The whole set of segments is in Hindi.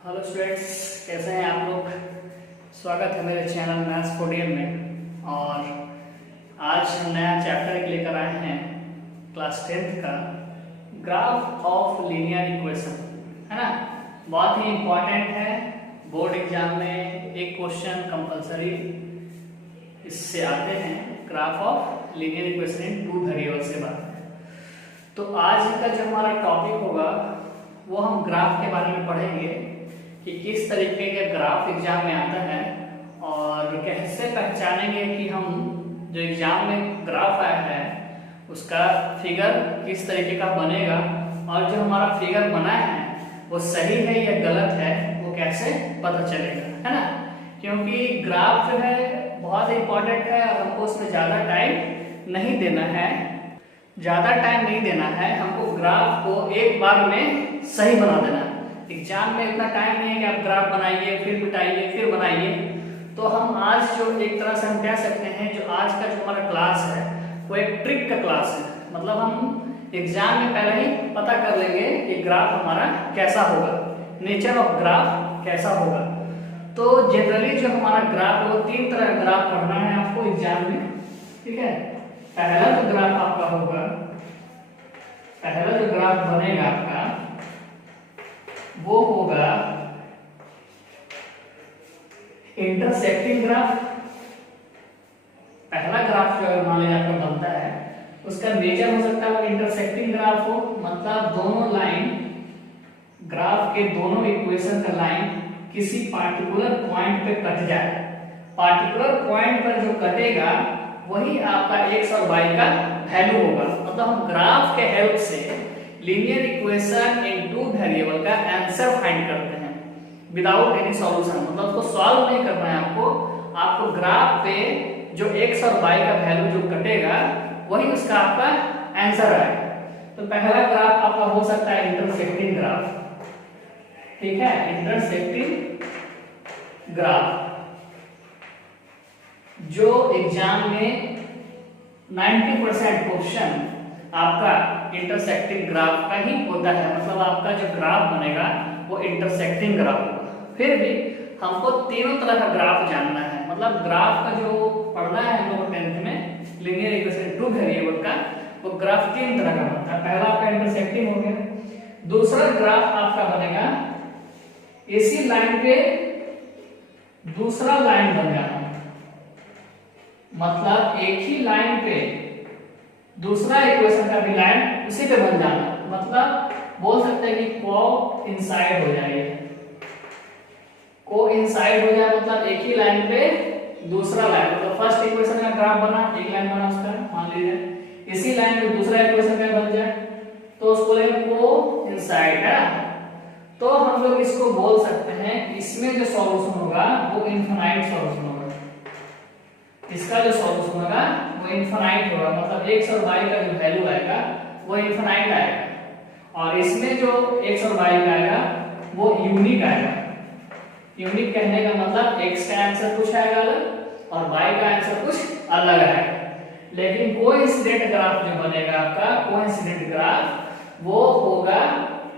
हेलो स्टूडेंट्स, कैसे हैं आप लोग। स्वागत है मेरे चैनल मैथ्स पोडियम में। और आज हम नया चैप्टर लेकर आए हैं क्लास 10th का, ग्राफ ऑफ लीनियर इक्वेशन, है ना। बहुत ही इम्पोर्टेंट है, बोर्ड एग्जाम में एक क्वेश्चन कंपलसरी इससे आते हैं, graph of linear equation in two variable से बात। तो आज का जो हमारा टॉपिक होगा वो हम ग्राफ के बारे में पढ़ेंगे कि किस तरीके का ग्राफ एग्जाम में आता है और कैसे पहचानेंगे कि हम जो एग्जाम में ग्राफ आया है उसका फिगर किस तरीके का बनेगा, और जो हमारा फिगर बना है वो सही है या गलत है वो कैसे पता चलेगा, है ना। क्योंकि ग्राफ जो है बहुत इंपॉर्टेंट है और हमको उसमें ज़्यादा टाइम नहीं देना है। हमको ग्राफ को एक बार में सही बना देना है। एग्जाम में इतना टाइम नहीं है कि आप ग्राफ बनाइए फिर मिटाइए फिर बनाइए। तो हम आज जो एक तरह से हम कह सकते हैं, जो आज का जो हमारा क्लास है वो एक ट्रिक का क्लास है। मतलब हम एग्जाम में पहले ही पता कर लेंगे कि ग्राफ हमारा कैसा होगा, नेचर ऑफ ग्राफ कैसा होगा। तो जनरली जो हमारा ग्राफ है वो 3 तरह का ग्राफ पढ़ना है आपको एग्जाम में, ठीक है। पहला जो ग्राफ आपका होगा, पहला जो ग्राफ बनेगा आपका वो होगा इंटरसेक्टिंग ग्राफ। पहला ग्राफ जो मान लीजिए आपका बनता है उसका नेचर हो सकता है वो इंटरसेक्टिंग ग्राफ हो, मतलब दोनों लाइन, ग्राफ के दोनों इक्वेशन का लाइन किसी पार्टिकुलर पॉइंट पे कट जाए। पार्टिकुलर पॉइंट पर जो कटेगा वही आपका x और y का वैल्यू होगा। मतलब हम ग्राफ के हेल्प से linear equation in two variable का आंसर फाइंड करते हैं विदाउट एनी सॉल्यूशन। मतलब उसको सॉल्व नहीं करना है आपको ग्राफ पे जो x और y का वैल्यू जो कटेगा वही उसका आपका आंसर आएगा। तो पहला ग्राफ आपका हो सकता है इंटरसेक्टिंग ग्राफ, ठीक है, इंटरसेक्टिंग ग्राफ जो एग्जाम में 90% क्वेश्चन आपका इंटरसेक्टिंग ग्राफ का ही होता है। मतलब आपका जो ग्राफ बनेगा वो इंटरसेक्टिंग ग्राफ होगा। फिर भी हमको तीनों तरह का ग्राफ जानना है। मतलब ग्राफ का जो पढ़ना है हम लोग 10th में लीनियर इक्वेशन टू वेरिएबल का, वो ग्राफ 3 तरह का बनता है। पहला आपका इंटरसेक्टिंग हो गया। दूसरा ग्राफ आपका बनेगा इसी लाइन पे दूसरा लाइन बन जाना, मतलब एक ही लाइन पे दूसरा इक्वेशन का भी लाइन उसी पे बन जाना। मतलब बोल सकते हैं कि को इंसाइड हो जाएगी, को इंसाइड हो जाए, मतलब एक ही लाइन पे दूसरा लाइन, मतलब फर्स्ट इक्वेशन का ग्राफ बना, एक लाइन बना उसका, मान लीजिए इसी लाइन पे दूसरा इक्वेशन का बन जाए तो उसको लेंगे को इंसाइड, है ना। तो हम लोग इसको बोल सकते हैं इसमें जो सॉल्यूशन होगा वो इनफाइनाइट सॉल्यूशन होगा। इसका जो सॉल्यूशन होगा वो इनफाइनाइट होगा, मतलब x और y का जो वैल्यू आएगा वो इनफाइनाइट आएगा। और इसमें जो x और y का आएगा वो यूनिक आएगा। यूनिक कहने का मतलब x का आंसर कुछ आएगा अलग और y का आंसर कुछ अलग आएगा। लेकिन कोइंसिडेंट ग्राफ जो बनेगा आपका, कोइंसिडेंट ग्राफ वो होगा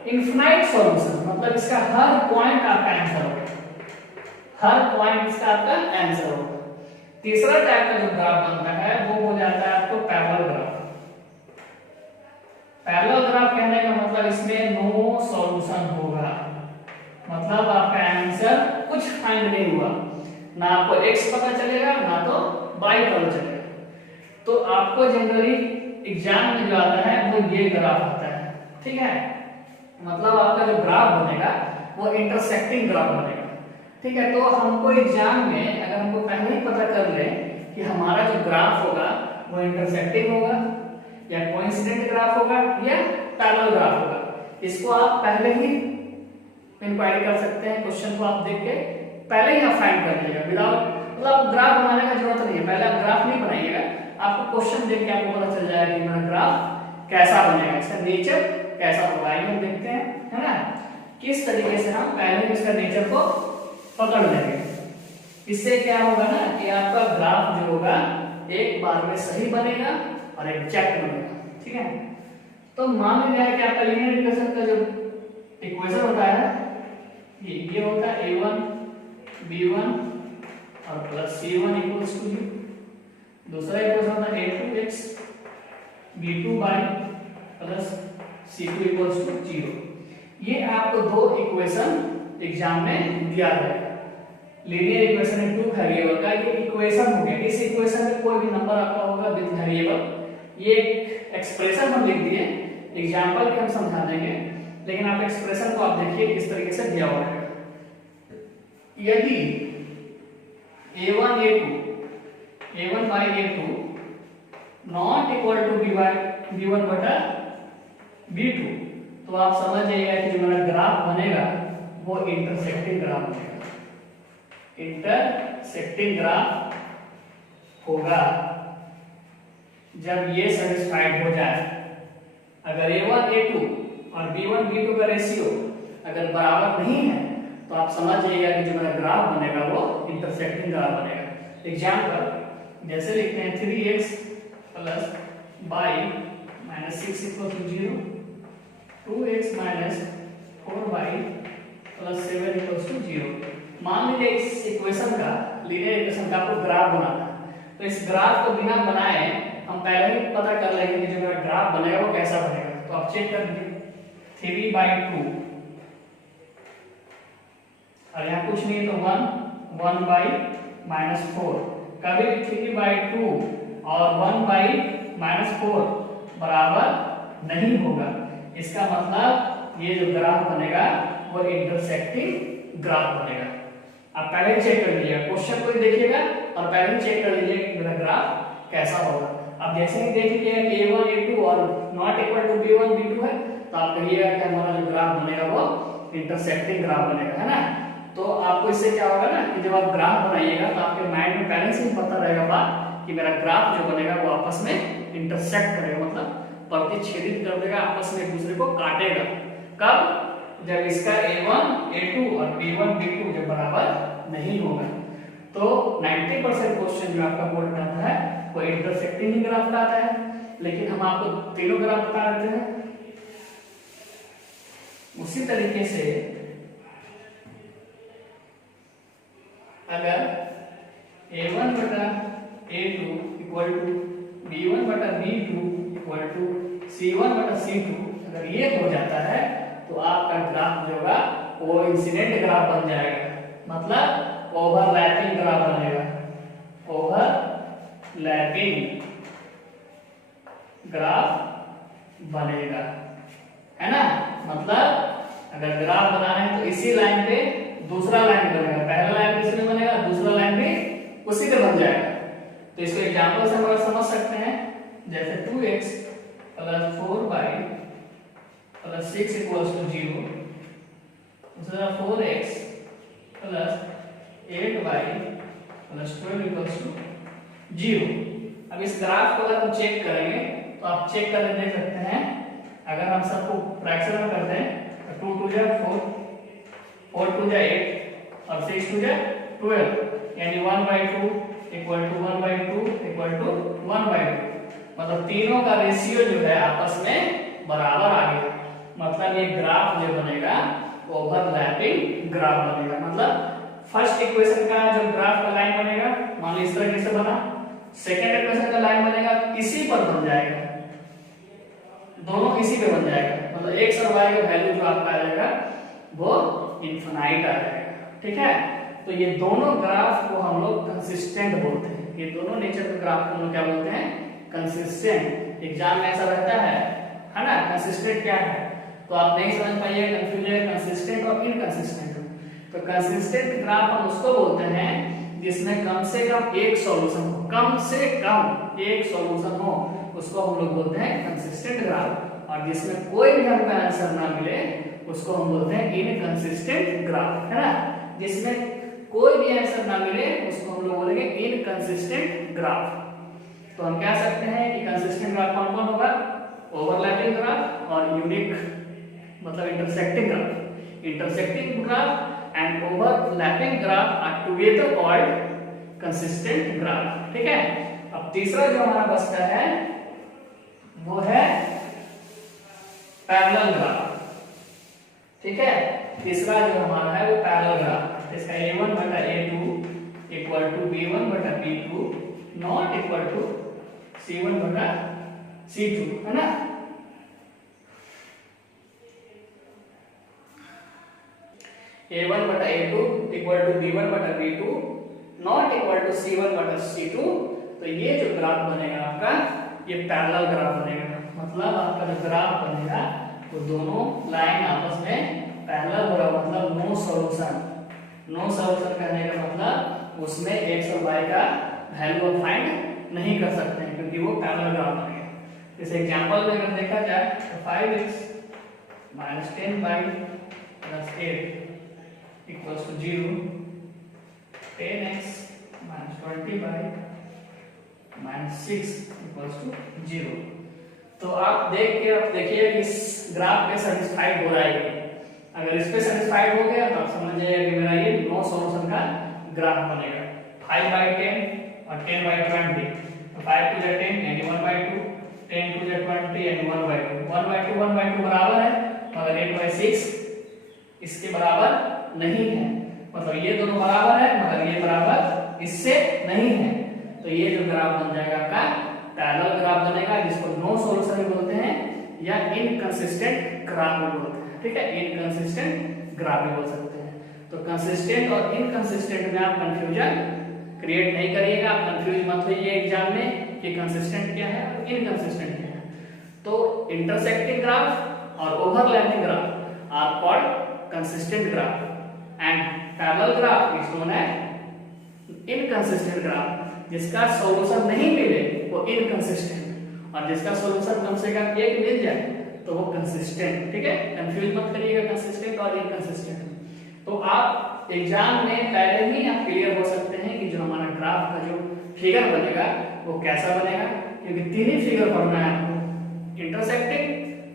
इनफाइनाइट सॉल्यूशन। मतलब इसका हर पॉइंट आपका आंसर होगा, हर पॉइंट इसका आपका आंसर होगा। तीसरा टाइप का जो ग्राफ बनता है वो हो जाता है आपको पैरेलल ग्राफ। पैरेलल ग्राफ कहने का मतलब इसमें नो सॉल्यूशन होगा, मतलब आपका आंसर कुछ फाइंड नहीं हुआ, ना आपको x पता चलेगा ना तो y पता चलेगा। तो आपको जनरली एग्जाम में जो आता है वो ये ग्राफ आता है, ठीक है। मतलब आपका जो ग्राफ बनेगा वो इंटरसेक्टिंग ग्राफ बनेगा, ठीक है। तो हमको एग्जाम में अगर हमको पहले ही पता कर ले कि हमारा जो ग्राफ होगा वो इंटरसेक्टिंग होगा या कोइंसिडेंट ग्राफ होगा या पैरेलल ग्राफ होगा, इसको आप पहले ही इंक्वायरी कर सकते हैं। क्वेश्चन को आप देख के पहले ही आप फाइंड कर लीजिएगा विदाउट, मतलब ग्राफ बनाने का जरूरत नहीं है। पहले आप ग्राफ नहीं बनाइएगा, आपको क्वेश्चन देख के आपको पता चल जाएगा कि मेरा ग्राफ कैसा बनेगा, इसका नेचर कैसा होगा। आइए देखते हैं, है ना, किस तरीके से हम पहले इसका नेचर को पकड़ लेंगे। इससे क्या होगा ना कि आपका ग्राफ जो होगा एक बार में सही बनेगा और एग्जैक्ट बनेगा, ठीक है। तो मान लीजिए कि आपका लीनियर इक्वेशन का जो इक्वेशन होता है ये होता है a1 b1 और प्लस c1 इक्वल्स टू 0। दूसरा इक्वेशन होता है a2x b2 by plus c2 equals to 0। ये आपको दो इक्वेशन एग्जाम में दिया रहेगा। लीनियर इक्वेशन है टू वेरिएबल का, ये इक्वेशन हो गया। इस इक्वेशन में कोई भी नंबर आपका होगा विद वेरिएबल। ये एक्सप्रेशन हम लिख दिए, एग्जांपल भी हम समझा देंगे, लेकिन आप एक्सप्रेशन को आप देखिए किस तरीके से दिया हुआ है। यदि a1 by a2 not equal to b1 बटा b2, तो आप समझ जाइएगा कि जो मेरा ग्राफ बनेगा वो इंटरसेक्टिंग ग्राफ बनेगा। इंटरसेक्टिंग ग्राफ होगा जब ये सेटिस्फाइड हो जाए। अगर a1 a2 और b1 b2 का रेशियो अगर बराबर नहीं है तो आप समझ जाइएगा कि जो मेरा ग्राफ बनेगा वो इंटरसेक्टिंग ग्राफ बनेगा। एग्जांपल जैसे लिखते हैं 3x plus y minus 6 equal to 0, 2x minus 4y plus 7 equal to 0। मान लीजिए इस इक्वेशन का, लीनियर इक्वेशन का आपको ग्राफ बनाना है, तो इस ग्राफ को बिना बनाए हम पहले ही पता कर लेंगे कि जो मेरा ग्राफ बनेगा वो कैसा बनेगा। तो आप चेक कर लीजिए 3/2 और यहाँ कुछ नहीं है तो 1 by -4। कभी भी 3/2 और 1 by -4 बराबर नहीं होगा। इसका मतलब ये जो ग्राफ बनेगा वो इंटरसेक्टिंग ग्राफ बनेगा। आप पहले चेक कर लीजिएगा, क्वेश्चन को देखिएगा और पहले चेक कर लीजिए कि मेरा ग्राफ कैसा होगा। अब जैसे ही देख लीजिएगा कि a1 a2 और not equal to b1 b2 है, तो आप कहिएगा कि हमारा जो ग्राफ बनेगा वो इंटरसेक्टिंग ग्राफ बनेगा, है ना। तो आपको इससे क्या होगा ना कि जब आप ग्राफ बनाइएगा तो आपके माइंड में पहले से ही पता रहेगा बात कि मेरा ग्राफ जो बनेगा वो आपस में इंटरसेक्ट करेगा, मतलब प्रतिच्छेदित कर देगा, आपस में एक दूसरे को काटेगा। कब? जब इसका a1 a2 और b1 b2 जब बराबर नहीं होगा। तो 90% क्वेश्चन जो आपका बोर्ड में आता है वो इंटरसेक्टिंग ही ग्राफ का आता है, लेकिन हम आपको तीनों ग्राफ बता देते हैं। उसी तरीके से अगर a1 बटा a2 इक्वल टू b1 बटा b2 इक्वल टू c1 बटा c2 अगर ये हो जाता है तो आपका ग्राफ जो होगा वो इंसिडेंट ग्राफ बन जाएगा, मतलब ओवरलैपिंग ग्राफ बनेगा। ओवरलैपिंग ग्राफ बनेगा, है ना। मतलब अगर ग्राफ बनाना है तो इसी लाइन पे दूसरा लाइन बनेगा, पहला लाइन भी इसी में बनेगा, दूसरा लाइन भी उसी पे बन जाएगा। तो इसको एग्जांपल से हम समझ सकते हैं, जैसे 2x plus 4y plus 6 equals to 0, दूसरा 4x plus 8y plus 12 equals to 0। अब इस ग्राफ को अगर हम चेक करेंगे तो आप चेक करके देख सकते हैं। अगर हम सबको फ्रैक्शन में करते हैं तो 2 2 जा 4, 4 2 जा 8 और 6 2 जा 12, यानी 1/2 इक्वल टू 1/2 इक्वल टू 1/2। मतलब तीनों का रेशियो जो है आपस में बराबर आ गया। मतलब ये ग्राफ जो बनेगा ओवरलैपिंग ग्राफ बनेगा। मतलब फर्स्ट इक्वेशन का जो ग्राफ का लाइन बनेगा मान लो इस तरीके से बना, सेकंड इक्वेशन का लाइन बनेगा इसी पर बन जाएगा, दोनों इसी पे बन जाएगा। मतलब x और y का वैल्यू जो आपका आ जाएगा वो इनफिनाइट आ जाएगा, ठीक है। तो ये दोनों ग्राफ को हम लोग कंसिस्टेंट बोलते हैं। ये दोनों नेचर के ग्राफ को हम लोग क्या बोलते हैं? कंसिस्टेंट। एग्जाम में ऐसा रहता है ना। कंसिस्टेंट क्या है तो आप नहीं समझ पाइए, कंफ्यूजन कंसिस्टेंट और इनकंसिस्टेंट। तो कंसिस्टेंट ग्राफ हम उसको बोलते हैं जिसमें कम से कम एक सॉल्यूशन हो, कम से कम एक सॉल्यूशन हो, उसको हम लोग बोलते हैं कंसिस्टेंट ग्राफ। और जिसमें कोई भी हमको आंसर ना मिले उसको हम बोलते हैं इनकंसिस्टेंट ग्राफ, है ना। जिसमें कोई भी आंसर ना मिले उसको हम लोग बोलेंगे इनकंसिस्टेंट ग्राफ। तो हम कह सकते हैं कि कंसिस्टेंट ग्राफ कौन कौन होगा? ओवरलैपिंग ग्राफ और यूनिक मतलब intersecting graph. Intersecting graph and overlapping graph are together called consistent graph, ठीक है। अब तीसरा जो हमारा बचता है वो है पैरेलल ग्राफ, ठीक है। तीसरा जो हमारा है वो पैरेलल ग्राफ, इसका a1 बटा a2 इक्वल टू b1 बटा b2 not equal to c1 बटा c2, है ना। a1 बटा a2 इक्वल टू b1 बटा b2 not equal to c1 बटा c2। तो ये जो ग्राफ बनेगा आपका, ये पैरेलल ग्राफ बनेगा। मतलब आपका जो ग्राफ बनेगा वो दोनों लाइन आपस में पैरेलल हो रहा, मतलब नो सॉल्यूशन। नो सॉल्यूशन कहने का मतलब उसमें x और y का वैल्यू आप फाइंड नहीं कर सकते हैं, क्योंकि वो पैरेलल ग्राफ बनेगा। इस एग्जांपल में अगर देखा जाए तो 5x - 10y + 8 equals to 0, 10x - 20y - 6 equals to 0। तो आप देखिए कि इस ग्राफ पे सेटिस्फाइड हो रहा है। अगर इस पे सेटिस्फाइड हो गया तो आप समझ जाइए कि मेरा ये नो सॉल्यूशन का ग्राफ बनेगा। 5/10 और 10/20, तो 5 × 10 यानी 1/2, 10 × 20 यानी 1/2, 1/2 बराबर है, मगर 8/6 इसके बराबर नहीं है। मतलब ये दोनों बराबर है मगर ये बराबर इससे नहीं है। तो ये जो ग्राफ बन जाएगा आपका पैरेलल ग्राफ बनेगा, जिसको नो सॉल्यूशन भी बोलते हैं या इनकंसिस्टेंट ग्राफ भी बोलते हैं। ठीक है, इनकंसिस्टेंट ग्राफ भी बोल सकते हैं। तो कंसिस्टेंट और इनकंसिस्टेंट में आप कंफ्यूजन क्रिएट नहीं करिएगा, आप कंफ्यूज मत होइए एग्जाम में कि कंसिस्टेंट क्या है और इनकंसिस्टेंट क्या है। तो इंटरसेक्टिंग ग्राफ और overlapping graph are called consistent graph and parallel graph is known as inconsistent graph. जिसका सॉल्यूशन नहीं मिले वो इनकंसिस्टेंट, और जिसका सॉल्यूशन कम से कम एक मिल जाए तो वो कंसिस्टेंट। ठीक है, कंफ्यूज मत करिएगा कंसिस्टेंट और इनकंसिस्टेंट। तो आप एग्जाम में पहले ही आप क्लियर हो सकते हैं कि जो हमारा ग्राफ का जो फिगर बनेगा वो कैसा बनेगा, क्योंकि तीन ही फिगर पढ़ना है आपको, इंटरसेक्टिंग,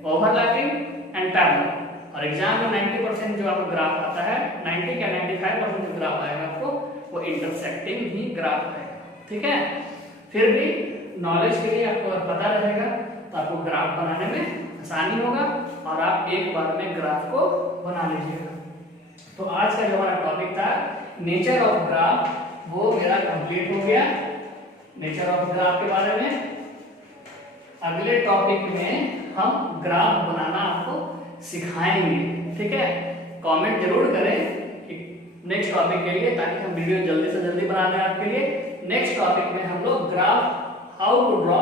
ओवरलैपिंग एंड पैरेलल। और एग्जाम में 90% जो आपका ग्राफ आता है, 90 या 95% जो ग्राफ आएगा आपको वो इंटरसेक्टिंग ही ग्राफ आएगा। ठीक है, फिर भी नॉलेज के लिए आपको अगर पता रहेगा तो आपको ग्राफ बनाने में आसानी होगा और आप एक बार में ग्राफ को बना लीजिएगा। तो आज का जो हमारा टॉपिक था नेचर ऑफ ग्राफ, वो मेरा कंप्लीट हो गया नेचर ऑफ ग्राफ के बारे में। अगले टॉपिक में हम ग्राफ बनाना आपको सिखाएंगे। ठीक है, कमेंट जरूर करें कि नेक्स्ट टॉपिक के लिए, ताकि हम वीडियो जल्दी से जल्दी बना दें आपके लिए। नेक्स्ट टॉपिक में हम लोग graph, how to draw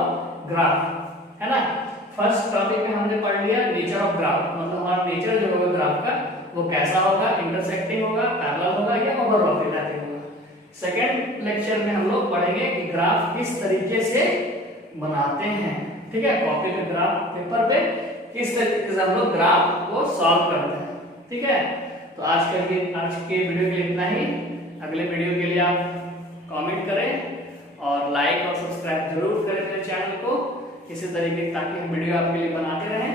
graph, है ना। फर्स्ट टॉपिक में हमने पढ़ लिया नेचर ऑफ ग्राफ, मतलब हमारा नेचर जो होगा ग्राफ का वो कैसा होगा, इंटरसेक्टिंग होगा, पैरेलल होगा या ओवरलैपिंग होगा। सेकेंड लेक्चर में हम लोग पढ़ेंगे कि ग्राफ किस तरीके से बनाते हैं। ठीक है, कॉपी पे ग्राफ पेपर पे किस तरीके से हम लोग ग्राफ को सॉल्व करते हैं। ठीक है, तो आज के वीडियो के लिए इतना ही। अगले वीडियो के लिए आप कमेंट करें और लाइक और सब्सक्राइब जरूर करें मेरे चैनल को इसी तरीके, ताकि हम वीडियो आपके लिए बनाते रहें।